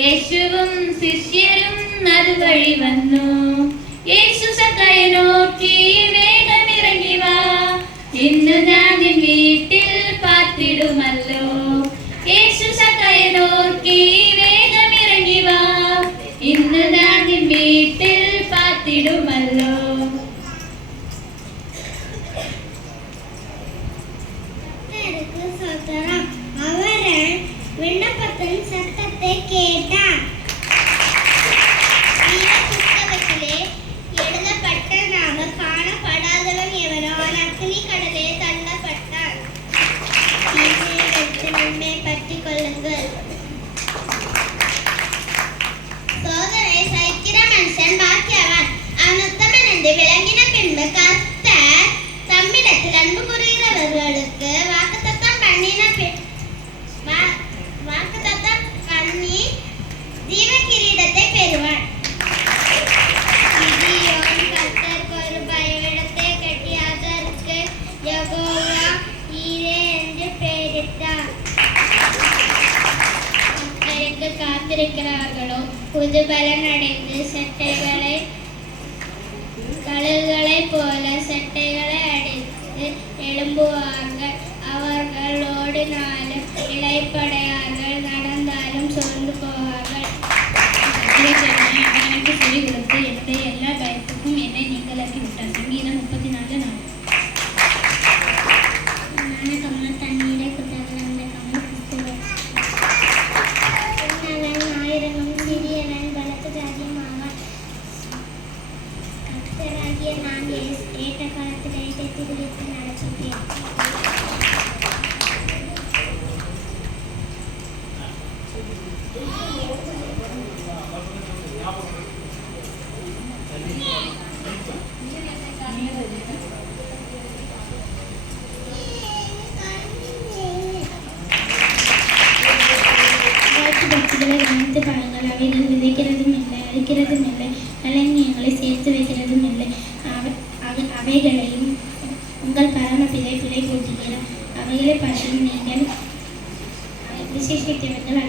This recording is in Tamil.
യേശുവും ശിഷ്യരും അതുവഴി വന്നു. യേശു സഖയെ നോക്കി വേഗമിറങ്ങി വാ, ഇന്ന് ഞാൻ നിൻ വീട്ടിൽ പാർത്തിടുമല്ലോ. യേശു സഖയെ നോക്കി വേഗമിറങ്ങി വാ, ഇന്ന് ഞാൻ നിൻ വീട്ടിൽ പാർത്തിടുമല്ലോ. அவரன் விண்ணப்பத்தின் சத்தத்தை கேட்டான். புத்தகத்திலே எழுதப்பட்ட நாமம் காணப்படாதவன் எவனோ அவன் அக்னி கடலே தள்ளப்பட்டான். நன்மை பற்றிக் கொள்ளுங்கள். சோதனை சகிக்கிற மனுஷன் பாக்கியவான், அவன் உத்தமன் என்று விளங்கின பின்பு கர்த்தர் தம்மிடத்தில் அன்பு கூறுகிறவர்களுக்கு வாக்குத்தத்தம் பண்ணி ஜீவ கிரீடத்தை பெறுவான். கர்த்தருக்கு ஒரு பலிபீடத்தை கட்டி அதற்கு யெகோவா ஈரே என்று பெயரிட்டார். கர்த்தருக்கு காத்திருக்கிறார்களோ புது பலன் அடைந்து கழுகுகளைப் போல சட்டைகளை அடித்து எழும்புவார்கள். அவர்கள் ஓடினாலும் இளைப்படையார்கள், நடந்தாலும் சோர்ந்து போவார்கள். எனக்கு சொல்லிக் கொடுத்து என்னுடைய எல்லா பயத்துக்கும் என்னை நீங்களாக்கி விட்டார். சங்கீதம் 34:4. கமல் தண்ணீரை குத்தவன் அந்த கமல் கிறிஸ்துவன். ஆயிரமும் சிறியவன் பலத்த ஜாதியமாவான். கர்த்தராகிய நான் ஏற்ற காலத்தில் ஐக்கியத்தை குறித்து நடப்பிப்பேன். பக்திகளை கவனித்து பாருங்கள். அவைகள் விதைக்கிறதும் இல்லை, அழிக்கிறதும் இல்லை, நலன்களை சேர்த்து வைக்கிறதும் இல்லை. அவைகளையும் உங்கள் பரமபிதை பிழை போட்டுகிறார். அவைகளை பற்றி நீங்கள் விசேஷித்தவர்கள்